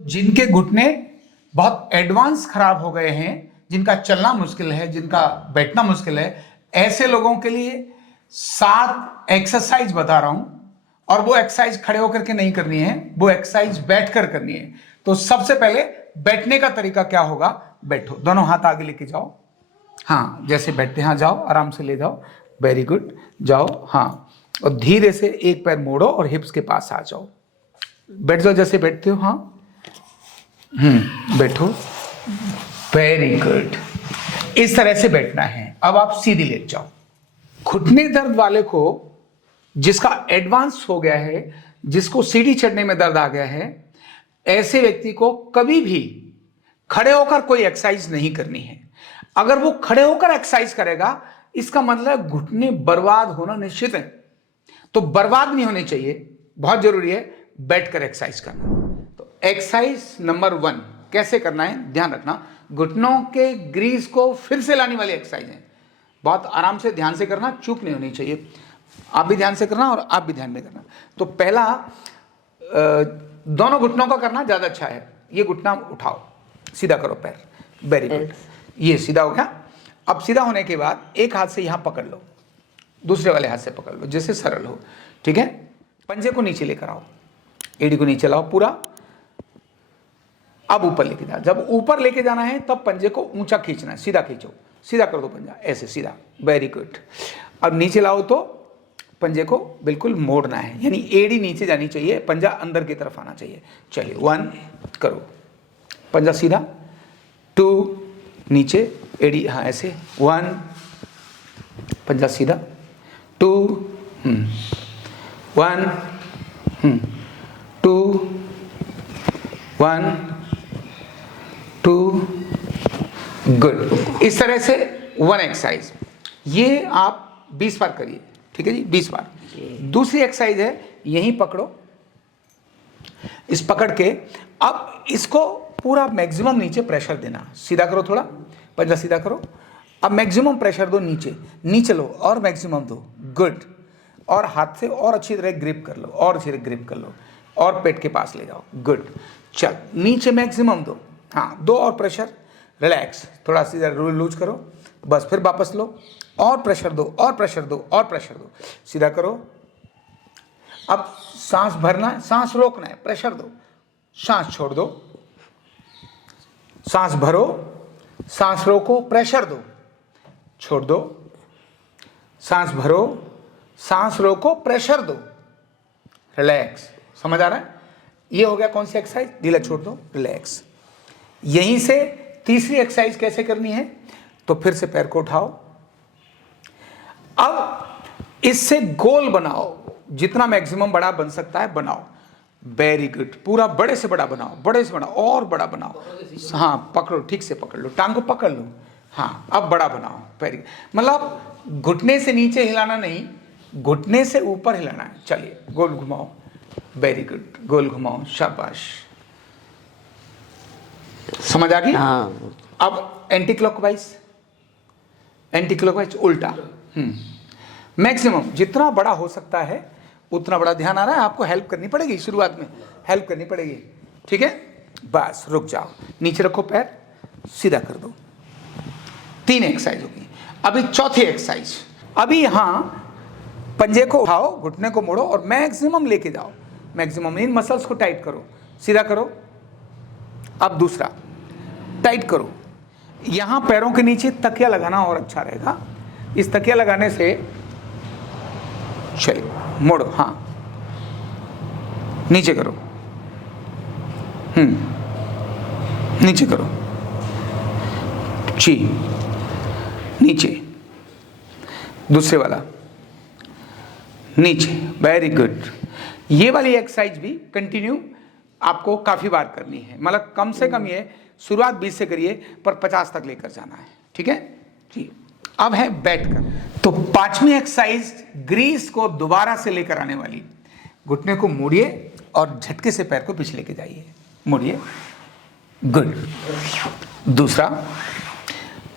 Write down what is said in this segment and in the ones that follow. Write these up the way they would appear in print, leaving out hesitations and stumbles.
तो जिनके घुटने बहुत एडवांस खराब हो गए हैं, जिनका चलना मुश्किल है, जिनका बैठना मुश्किल है, ऐसे लोगों के लिए 7 एक्सरसाइज बता रहा हूं। और वो एक्सरसाइज खड़े होकर के नहीं करनी है, वो एक्सरसाइज बैठकर करनी है। तो सबसे पहले बैठने का तरीका क्या होगा? बैठो, दोनों हाथ आगे लेके जाओ। हाँ, जैसे बैठते हैं, हाँ जाओ, आराम से ले जाओ। वेरी गुड, जाओ। हाँ, और धीरे से एक पैर मोड़ो और हिप्स के पास आ जाओ। बैठ जाओ जैसे बैठते हो। हाँ, बैठो। वेरी गुड, इस तरह से बैठना है। अब आप सीधी लेट जाओ। घुटने दर्द वाले को, जिसका एडवांस हो गया है, जिसको सीढ़ी चढ़ने में दर्द आ गया है, ऐसे व्यक्ति को कभी भी खड़े होकर कोई एक्सरसाइज नहीं करनी है। अगर वो खड़े होकर एक्सरसाइज करेगा, इसका मतलब घुटने बर्बाद होना निश्चित है। तो बर्बाद नहीं होने चाहिए, बहुत जरूरी है बैठकर एक्सरसाइज करना। तो एक्सरसाइज नंबर 1 कैसे करना है, ध्यान रखना। घुटनों के ग्रीस को फिर से लाने वाली एक्सरसाइज है। बहुत आराम से, ध्यान से करना, चूक नहीं होनी चाहिए। आप भी ध्यान से करना और आप भी ध्यान में करना। तो पहला दोनों घुटनों का करना ज्यादा अच्छा है। ये घुटना उठाओ, सीधा करो पैर। वेरी गुड, ये सीधा हो गया। अब सीधा होने के बाद एक हाथ से यहां पकड़ लो, दूसरे वाले हाथ से पकड़ लो, जैसे सरल हो। ठीक है, पंजे को नीचे लेकर आओ, एड़ी को नीचे लाओ पूरा। अब ऊपर लेके जाओ। जब ऊपर लेके जाना है तब पंजे को ऊंचा खींचना है। सीधा खींचो, सीधा कर दो पंजा, ऐसे सीधा। Very good. अब नीचे लाओ तो पंजे को बिल्कुल मोड़ना है, यानी एड़ी नीचे जानी चाहिए, पंजा अंदर की तरफ आना चाहिए। चलिए, 1 करो, पंजा सीधा, 2 नीचे, एड़ी हाँ ऐसे, 1 पंजा सीधा, 2 1 2 1 2 गुड। इस तरह से 1 एक्सरसाइज, ये आप 20 बार करिए। ठीक है जी, 20 बार। दूसरी एक्सरसाइज है, यहीं पकड़ो, इस पकड़ के अब इसको पूरा मैक्सिमम नीचे प्रेशर देना। सीधा करो, थोड़ा पंजा सीधा करो। अब मैक्सिमम प्रेशर दो, नीचे नीचे लो और मैक्सिमम दो। गुड। और हाथ से और अच्छी तरह ग्रिप कर लो, और अच्छी तरह ग्रिप कर लो, और पेट के पास ले जाओ। गुड। चल, नीचे मैक्सिमम दो। हाँ, दो और प्रेशर। रिलैक्स, थोड़ा सी लूज करो, बस। फिर वापस लो, और प्रेशर दो, और प्रेशर दो, और प्रेशर दो। सीधा करो। अब सांस भरना है, सांस रोकना है, प्रेशर दो, सांस छोड़ दो, सांस भरो, सांस रोको, प्रेशर दो, छोड़ दो, सांस भरो, सांस रोको, प्रेशर दो, रिलैक्स। समझ आ रहा है? ये हो गया कौन सी एक्सरसाइज? ढीला छोड़ दो, रिलैक्स। यहीं से तीसरी एक्सरसाइज कैसे करनी है? तो फिर से पैर को उठाओ। अब इससे गोल बनाओ, जितना मैक्सिमम बड़ा बन सकता है बनाओ। वेरी गुड, पूरा बड़े से बड़ा बनाओ, बड़े से बड़ा, और बड़ा बनाओ। हाँ, पकड़ो, ठीक से पकड़ लो, टांग को पकड़ लो। हाँ, अब बड़ा बनाओ। वेरी गुड, मतलब घुटने से नीचे हिलाना नहीं, घुटने से ऊपर हिलाना है। चलिए, गोल घुमाओ। वेरी गुड, गोल घुमाओ, शाबाश। समझ आ गई? हाँ। अब एंटी क्लॉकवाइज, एंटी क्लॉकवाइज उल्टा। मैक्सिमम जितना बड़ा हो सकता है उतना बड़ा। ध्यान आ रहा है? आपको हेल्प करनी पड़ेगी, शुरुआत में हेल्प करनी पड़ेगी। ठीक है, बस रुक जाओ, नीचे रखो पैर, सीधा कर दो। 3 एक्सरसाइज होगी। अभी चौथी एक्सरसाइज। अभी यहां पंजे को उठाओ, घुटने को मोड़ो और मैक्सिमम लेके जाओ। मैक्सिमम, इन मसल्स को टाइट करो, सीधा करो। अब दूसरा, टाइट करो। यहां पैरों के नीचे तकिया लगाना और अच्छा रहेगा। इस तकिया लगाने से, चलिए मोड़ो, हाँ, नीचे करो, नीचे करो, जी, नीचे, दूसरे वाला, नीचे। Very good. ये वाली एक्सरसाइज भी कंटिन्यू आपको काफी बार करनी है, मतलब कम से कम ये शुरुआत 20 से करिए, पर 50 तक लेकर जाना है। ठीक है जी। अब है बैठकर। तो 5वीं एक्सरसाइज, ग्रीस को दोबारा से लेकर आने वाली। घुटने को मोड़िए और झटके से पैर को पीछे लेके जाइए। मोड़िए, गुड। दूसरा,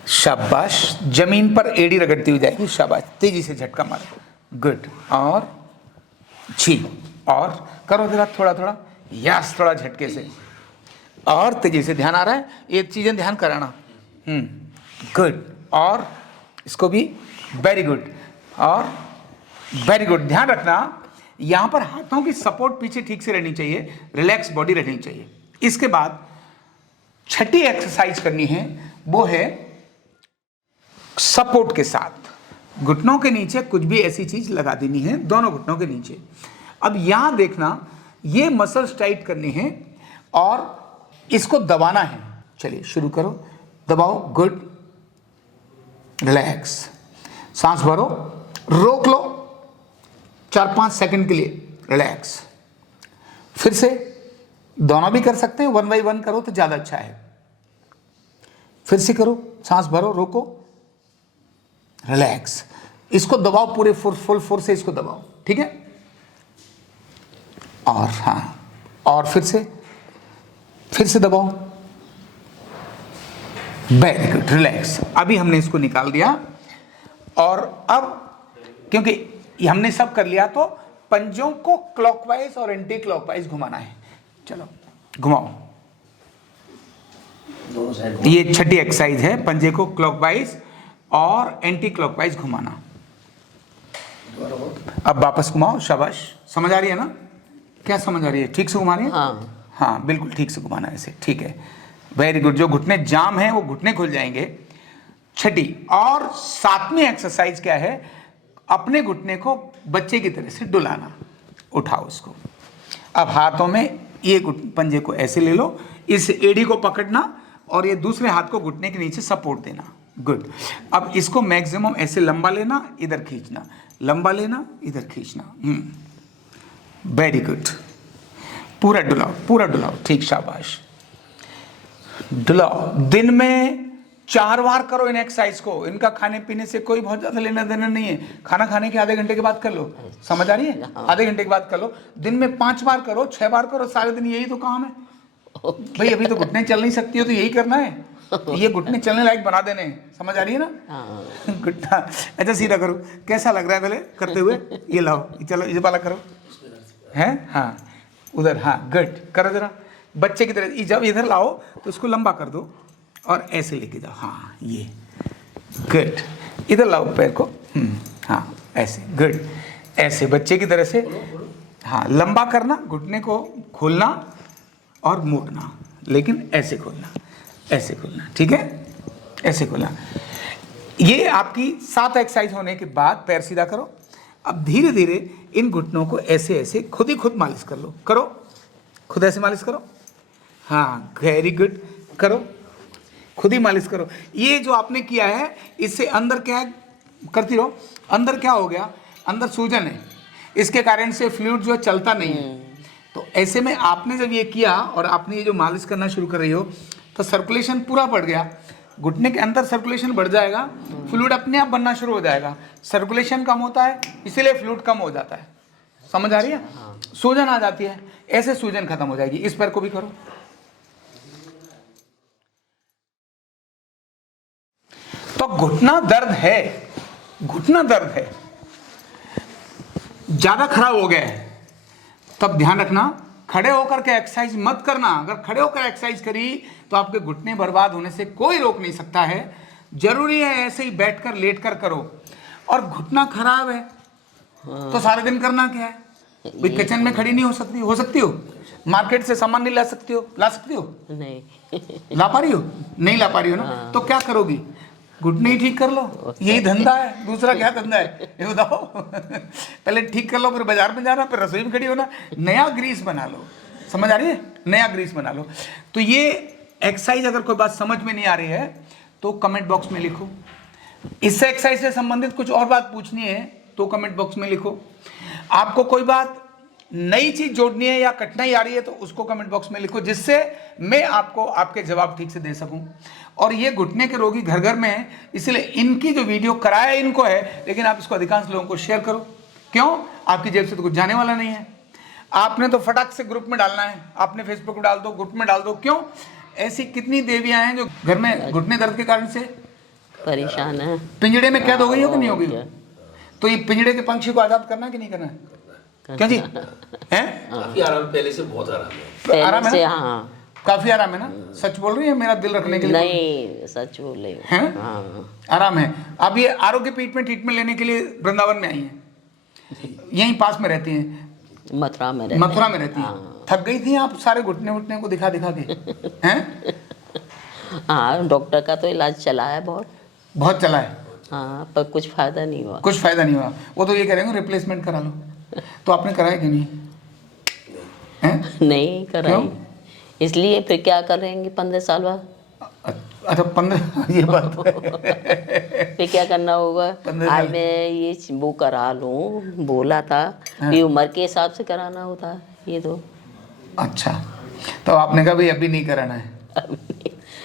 शाबाश, जमीन पर एड़ी रगड़ती हुई जाएगी, शाबाश, तेजी से झटका मारो। गुड। और जी, और करो जरा, थोड़ा थोड़ा, यस, थोड़ा झटके से। और तेजी से ध्यान आ रहा है, ये चीजें ध्यान कराना। गुड, और इसको भी वेरी गुड, और वेरी गुड। ध्यान रखना यहां पर हाथों की सपोर्ट पीछे ठीक से रहनी चाहिए, रिलैक्स बॉडी रहनी चाहिए। इसके बाद छठी एक्सरसाइज करनी है, वो है सपोर्ट के साथ घुटनों के नीचे कुछ भी ऐसी चीज लगा देनी है, दोनों घुटनों के नीचे। अब यहां देखना, ये मसल्स टाइट करनी है और इसको दबाना है। चलिए शुरू करो, दबाओ, गुड, रिलैक्स, सांस भरो, रोक लो 4-5 सेकंड के लिए, रिलैक्स। फिर से दोनों भी कर सकते हैं, 1 बाय 1 करो तो ज्यादा अच्छा है। फिर से करो, सांस भरो, रोको, रिलैक्स, इसको दबाओ, पूरे फुल फोर्स से इसको दबाओ, ठीक है। और हाँ, और फिर से दबाओ, वेरी गुड, रिलैक्स। अभी हमने इसको निकाल दिया और अब क्योंकि हमने सब कर लिया तो पंजों को क्लॉकवाइज और एंटी क्लॉकवाइज घुमाना है। चलो घुमाओ, ये छठी एक्सरसाइज है, पंजे को क्लॉकवाइज और एंटी क्लॉकवाइज घुमाना। अब वापस घुमाओ, शाबाश। समझ आ रही है ना? क्या समझ आ रही है? ठीक से घुमा रही है? हाँ बिल्कुल ठीक से घुमाना है ऐसे, ठीक है, वेरी गुड। जो घुटने जाम हैं वो घुटने खुल जाएंगे। छठी और 7वीं एक्सरसाइज क्या है? अपने घुटने को बच्चे की तरह से डुलाना। उठाओ उसको, अब हाथों में ये पंजे को ऐसे ले लो, इस एड़ी को पकड़ना और ये दूसरे हाथ को घुटने के नीचे सपोर्ट देना। गुड। अब इसको मैक्सिमम ऐसे लंबा लेना, इधर खींचना, लंबा लेना, इधर खींचना। Very good. पूरा डुलाओ, पूरा डुलाओ, ठीक, शाबाश। डुलाओ। दिन में 4 बार करो इन एक्सरसाइज को। इनका खाने पीने से कोई बहुत ज्यादा लेना देना नहीं है। खाना खाने के आधे घंटे के बाद कर लो, समझ आ रही है? आधे घंटे के बाद कर लो। दिन में 5 बार करो, 6 बार करो, सारे दिन यही तो काम है भाई। अभी तो घुटने चल नहीं सकती हो तो यही करना है, ये घुटने चलने लायक बना देने, समझ आ रही है ना? घुटना अच्छा सीधा करो, कैसा लग रहा है पहले करते हुए? ये लाओ, चलो ये वाला करो, है? हाँ उधर, हाँ गुड, करो जरा बच्चे की तरह। जब इधर लाओ तो इसको लंबा कर दो और ऐसे लेके जाओ, हाँ ये गुड। इधर लाओ पैर को, हाँ ऐसे, गुड, ऐसे बच्चे की तरह से, हाँ लंबा करना, घुटने को खोलना और मोड़ना, लेकिन ऐसे खोलना, ऐसे खोलना, ठीक है, ऐसे खोलना। ये आपकी 7 एक्सरसाइज होने के बाद पैर सीधा करो। अब धीरे धीरे इन घुटनों को ऐसे ऐसे खुद ही खुद मालिश कर लो, करो खुद ऐसे मालिश करो, हाँ वेरी गुड, करो खुद ही मालिश करो। ये जो आपने किया है इससे अंदर क्या है, करती रहो। अंदर क्या हो गया, अंदर सूजन है, इसके कारण से फ्लूइड जो है चलता नहीं है। तो ऐसे में आपने जब ये किया और आपने ये जो मालिश करना शुरू कर रही हो तो सर्कुलेशन पूरा बढ़ गया, घुटने के अंदर सर्कुलेशन बढ़ जाएगा, फ्लूइड अपने आप बनना शुरू हो जाएगा। सर्कुलेशन कम होता है इसीलिए फ्लूइड कम हो जाता है, समझ आ रही है? सूजन आ जाती है, ऐसे सूजन खत्म हो जाएगी। इस पैर को भी करो। तो घुटना दर्द है, घुटना दर्द है, ज्यादा खराब हो गया है, तब ध्यान रखना खड़े होकर के एक्सरसाइज मत करना। अगर खड़े होकर एक्सरसाइज करी तो आपके घुटने बर्बाद होने से कोई रोक नहीं सकता है। जरूरी है ऐसे ही बैठकर लेटकर करो। और घुटना खराब है तो सारे दिन करना क्या है? भाई किचन में खड़ी नहीं हो सकती? हो सकती हो? मार्केट से सामान नहीं ला सकती हो? ला सकती हो? नहीं ला पा रही हो? नहीं ला पा रही हो ना? तो क्या करोगी? घुटने ही ठीक कर लो, यही धंधा है, दूसरा क्या धंधा है ये बताओ? पहले ठीक कर लो, फिर बाजार में जाना, फिर रसोई में खड़ी होना, नया ग्रीस बना लो, समझ आ रही है? नया ग्रीस बना लो। तो ये एक्सरसाइज अगर कोई बात समझ में नहीं आ रही है तो कमेंट बॉक्स में लिखो। इससे एक्सरसाइज से संबंधित कुछ और बात पूछनी है तो कमेंट बॉक्स में लिखो। आपको कोई बात नई चीज जोड़नी है या कठिनाई आ रही है तो उसको कमेंट बॉक्स में लिखो, जिससे मैं आपको आपके जवाब ठीक से दे सकूं। और ये घुटने के रोगी घर घर में है, इसलिए इनकी जो वीडियो कराया इनको है, लेकिन आप इसको अधिकांश लोगों को शेयर करो। क्यों? आपकी जेब से तो कुछ जाने वाला नहीं है। आपने तो फटाक से ग्रुप में डालना है, आपने फेसबुक में डाल दो, ग्रुप में डाल दो। क्यों? ऐसी कितनी देवियां हैं जो घर में घुटने दर्द के कारण से परेशान है, पिंजड़े में कैद हो गई हो कि नहीं हो गई हो? तो ये पिंजड़े के पंछी को आजाद करना है कि नहीं करना है? क्या जी? हैं? काफी आराम, पहले से बहुत आराम है। आराम है से, ना? हाँ काफी आराम है ना? सच बोल रही है मेरा दिल रखने के लिए? नहीं, सच बोल रही हूँ। हैं? हाँ, आराम है। अब ये आरोग्य पीठ में ट्रीटमेंट लेने के लिए वृंदावन में आई हैं, यहीं पास में रहती हैं, मथुरा में रहते मथुरा हैं। में रहती हैं। हाँ। थक गई थी आप सारे घुटने उठने को दिखा दिखा के? हैं? हाँ, डॉक्टर का तो इलाज चला है बहुत। बहुत चला है, हाँ, पर कुछ फायदा नहीं हुआ। कुछ फायदा नहीं हुआ। वो तो ये कह रहे हैं रिप्लेसमेंट करा लो, तो आपने कराया कि नहीं? हैं? नहीं कराई, इसलिए फिर क्या करेंगे 15 साल बाद? अच्छा 15 ये बात है। फिर क्या करना होगा? 15 आज साल। मैं ये वो करा लूँ, बोला था ये उम्र के हिसाब से कराना होता है ये तो। अच्छा, तो आपने कहा भाई अभी नहीं कराना है,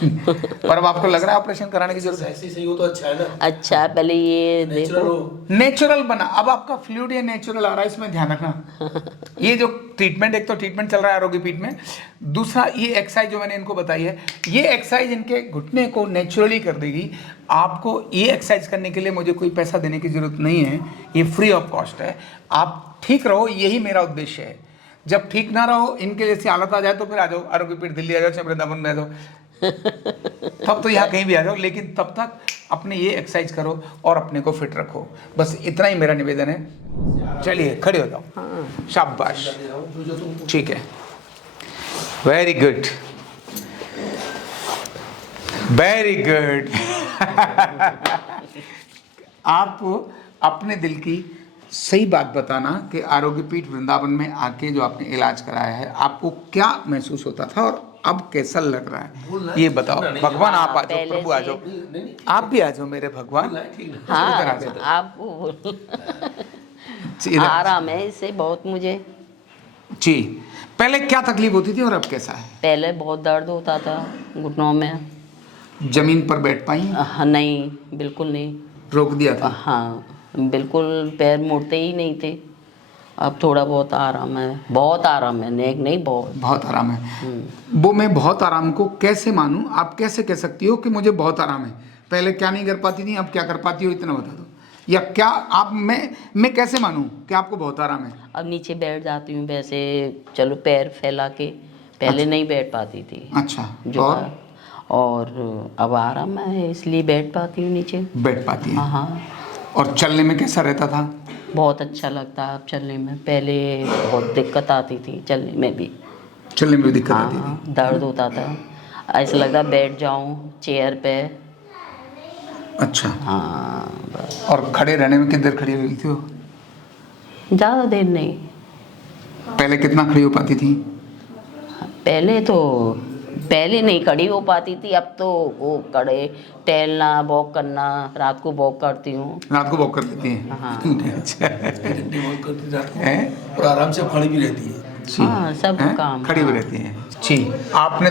पर अब आपको लग रहा है ऑपरेशन कराने की जरूरत है? ऐसे सही हो तो अच्छा है ना। अच्छा, पहले ये नेचुरल देखो। हो। नेचुरल बना, अब आपका फ्लूइड या नेचुरल आ रहा है, इसमें ध्यान रखना। ये जो ट्रीटमेंट, एक तो ट्रीटमेंट चल रहा है आरोग्य पीठ में, दूसरा ये एक्सरसाइज जो मैंने इनको बताई है, ये एक्सरसाइज इनके घुटने को नेचुरली कर देगी। आपको ये एक्सरसाइज करने के लिए मुझे कोई पैसा देने की जरूरत नहीं है, ये फ्री ऑफ कॉस्ट है। आप ठीक रहो, यही मेरा उद्देश्य है। जब ठीक ना रहो, इनके जैसी हालत आ जाए तो फिर आ जाओ आरोग्य पीठ, दिल्ली आ जाओ, चाहे वृंदावन में आ जाओ, तब तो यहाँ कहीं भी आ जाओ, लेकिन तब तक अपने ये एक्सरसाइज करो और अपने को फिट रखो। बस इतना ही मेरा निवेदन है। चलिए खड़े हो जाओ। शाबाश, ठीक है, वेरी गुड, वेरी गुड। आप अपने दिल की सही बात बताना कि आरोग्य पीठ वृंदावन में आके जो आपने इलाज कराया है, आपको क्या महसूस होता था और अब कैसा लग रहा है, ये बताओ। भगवान आप आ जाओ, पहले प्रभु आ जाओ, आप भी आ जाओ मेरे भगवान। हाँ, इधर आ जाओ। आप इधर। आराम है इससे बहुत मुझे। जी, पहले क्या तकलीफ होती थी और अब कैसा है? पहले बहुत दर्द होता था घुटनों में। जमीन पर बैठ पाई? हाँ, नहीं, बिल्कुल नहीं। रोक दिया था? हाँ, बिल्कुल पैर मुड़ते ही नहीं थे। अब थोड़ा बहुत आराम है, बहुत आराम है, नेक नहीं, बहुत। बहुत आराम है। वो मैं बहुत आराम को कैसे मानूं? आप कैसे कह सकती हो कि मुझे बहुत आराम है? पहले क्या नहीं कर पाती थी, अब क्या कर पाती हो, इतना बता दो। या क्या आप, मैं कैसे मानूं कि आपको बहुत आराम है? अब नीचे बैठ जाती हूँ वैसे, चलो पैर फैला के, पहले नहीं बैठ पाती थी। अच्छा, जो और अब आराम है इसलिए बैठ पाती हूँ नीचे। बैठ पाती है? हाँ। और चलने में कैसा रहता था? बहुत अच्छा लगता है अब चलने में, पहले बहुत दिक्कत आती थी चलने में भी। चलने में भी दिक्कत आती थी? हाँ, दर्द होता था, ऐसा लगता बैठ जाऊँ चेयर पे। अच्छा। हाँ, बस। और खड़े रहने में कितनी देर खड़ी रहती थी हो? ज़्यादा देर नहीं। पहले कितना खड़ी हो पाती थी? पहले नहीं खड़ी हो पाती थी, अब तो वो खड़े टहलना, वॉक करना, रात को वॉक करती हूँ। रात को वॉक कर लेती हैं? हाँ। अच्छा वॉक करती जाती है है? और आराम से खड़ी भी रहती है। जी। हाँ, सब हैं? काम। खड़ी हुई हाँ। रहती हैं। जी, आपने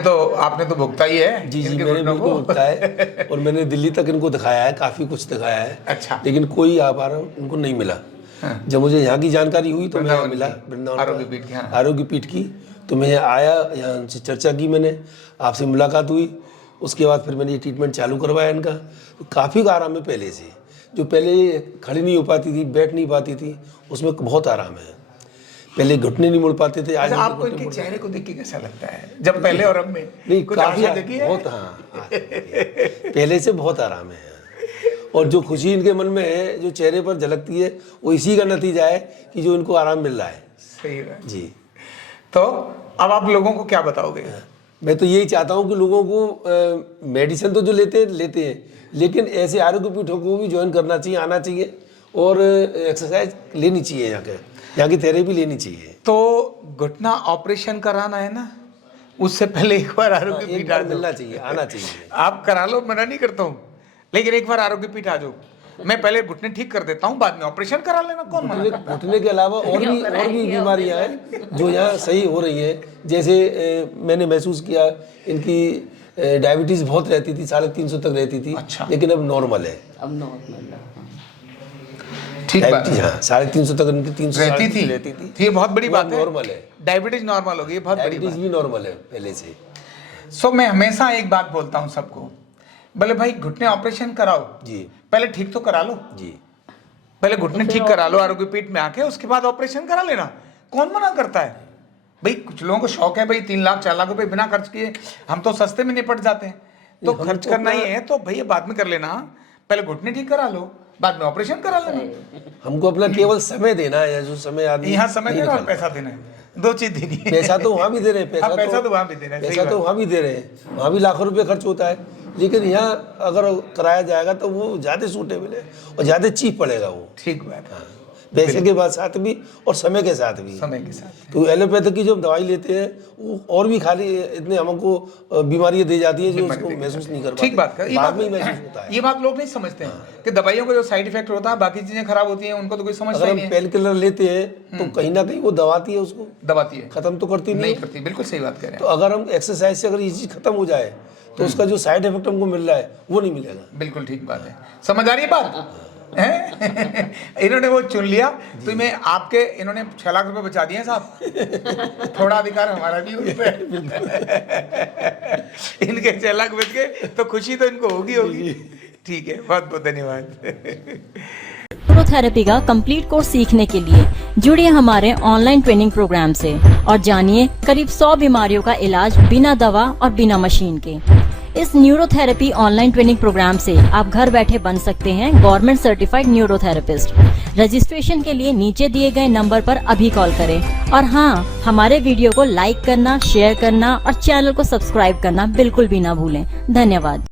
तो भुगता ही है। जी जी, इनके मैंने घुटनों बिल्कुल को। होता है और मैंने दिल्ली तक इनको दिखाया है, काफ़ी कुछ दिखाया है। अच्छा। लेकिन कोई आराम इनको नहीं मिला। हाँ। जब मुझे यहाँ की जानकारी हुई तो मैं वृंदावन मिला की, वृंदावन आरोग्य का, पीठ की, हाँ। आरोग्य पीठ की, तो मैं यहाँ आया, यहाँ उनसे चर्चा की मैंने, आपसे मुलाकात हुई, उसके बाद फिर मैंने ये ट्रीटमेंट चालू करवाया इनका। तो काफ़ी आराम है पहले से। जो पहले खड़ी नहीं हो पाती थी, बैठ नहीं पाती थी, उसमें बहुत आराम है। पहले घुटने नहीं मुड़ पाते थे, आज अच्छा, इनके आपको घुटने इनके मुड़- चेहरे को देख के कैसा लगता है, जब पहले और अब में? नहीं, कुछ काफी आशा देखी है? बहुत, हाँ, पहले से बहुत आराम है। और जो खुशी इनके मन में है, जो चेहरे पर झलकती है, वो इसी का नतीजा है कि जो इनको आराम मिल रहा है। सही है जी। तो अब आप लोगों को क्या बताओगे? मैं तो यही चाहता हूँ कि लोगों को मेडिसिन तो जो लेते हैं, लेकिन ऐसे आरोग्य पीठों को भी ज्वाइन करना चाहिए, आना चाहिए और एक्सरसाइज लेनी चाहिए, यहाँ की थेरेपी लेनी चाहिए। तो घुटना ऑपरेशन कराना है ना, उससे पहले एक बार आरोग्य एक पीठ बार आ जाओ। मिलना चाहिए, आना चाहिए। आप करा लो, मना नहीं करता हूँ, लेकिन एक बार आरोग्य पीठ आ जाओ। मैं पहले घुटने ठीक कर देता हूँ, बाद में ऑपरेशन करा लेना, कौन मना करता है? घुटने के अलावा और भी बीमारियां हैं जो यहाँ सही हो रही हैं। जैसे मैंने महसूस किया, इनकी डायबिटीज़ बहुत रहती थी, 350 तक रहती थी। अच्छा। लेकिन अब नॉर्मल है। अब नॉर्मल है। ठीक बात डायबिटीज, हाँ, 350 तक इनकी 300 रहती थी। रहती थी। तो ये बहुत बड़ी वो बात है। नॉर्मल है। डायबिटीज नॉर्मल हो गई, ये बहुत बड़ी डायबिटीज बात भी नॉर्मल है पहले से। सो मैं हमेशा एक बात बोलता हूँ सबको, बोले भाई घुटने ऑपरेशन कराओ, जी पहले ठीक तो करा लो, जी। पहले घुटने ठीक करा लो आरोग्य पीठ में आके, उसके बाद ऑपरेशन करा लेना। कौन मना करता है? भाई कुछ लोगों को शौक है भाई 3 लाख 4 लाख रुपए बिना खर्च किए हम तो सस्ते में निपट जाते हैं, तो हम खर्च तो करना ही अपना- है तो भैया बाद में कर लेना, पहले घुटने ठीक करा लो, बाद में ऑपरेशन करा लेना। हमको अपना केवल समय देना है, जो समय आदमी यहाँ समय नहीं देना और निकालता। पैसा देना है, 2 चीज देनी है। पैसा तो वहाँ भी दे रहे हैं, हाँ, पैसा तो वहाँ भी दे रहे हैं, सही पैसा तो बात। वहाँ भी दे रहे हैं, वहाँ भी लाखों रुपए खर्च होता है, लेकिन यहाँ अगर कराया जाएगा तो वो ज़्यादा सूटेबल है और ज़्यादा चीप पड़ेगा वो, ठीक बात है, पैसे के बाद साथ भी और समय के साथ भी। समय के साथ। तो एलोपैथिक की जो हम दवाई लेते हैं वो और भी खाली इतने हमको बीमारियां दे जाती है जो उसको महसूस नहीं कर पाते, ठीक बात कर, ये बाद में ही बात महसूस होता है। ये बात लोग नहीं समझते हैं कि दवाइयों का जो साइड इफेक्ट होता है बाकी चीजें खराब होती हैं उनको तो कोई समझता अगर ही हम नहीं है। पेन किलर लेते हैं तो कहीं ना कहीं वो दबाती है, उसको दबाती है, खत्म तो करती नहीं नहीं है। करती, बिल्कुल सही बात कह रहे तो अगर हम एक्सरसाइज से अगर ये चीज खत्म हो जाए तो उसका जो साइड इफेक्ट हमको मिल रहा है वो नहीं मिलेगा। हैं, बिल्कुल ठीक बात है। समझ आ रही है बात हैं? इन्होंने वो चुन लिया तो मैं आपके इन्होंने 6 लाख रुपए बचा दिए हैं साहब, थोड़ा अधिकार हमारा भी उस पे। इनके 6 लाख बच गए तो खुशी तो इनको होगी। ठीक है, बहुत बहुत धन्यवाद। न्यूरोथेरेपी का कंप्लीट कोर्स सीखने के लिए जुड़िए हमारे ऑनलाइन ट्रेनिंग प्रोग्राम से और जानिए करीब 100 बीमारियों का इलाज बिना दवा और बिना मशीन के। इस न्यूरोथेरेपी ऑनलाइन ट्रेनिंग प्रोग्राम से आप घर बैठे बन सकते हैं गवर्नमेंट सर्टिफाइड न्यूरोथेरेपिस्ट। रजिस्ट्रेशन के लिए नीचे दिए गए नंबर पर अभी कॉल करें और हाँ, हमारे वीडियो को लाइक करना, शेयर करना और चैनल को सब्सक्राइब करना बिल्कुल भी ना भूलें। धन्यवाद।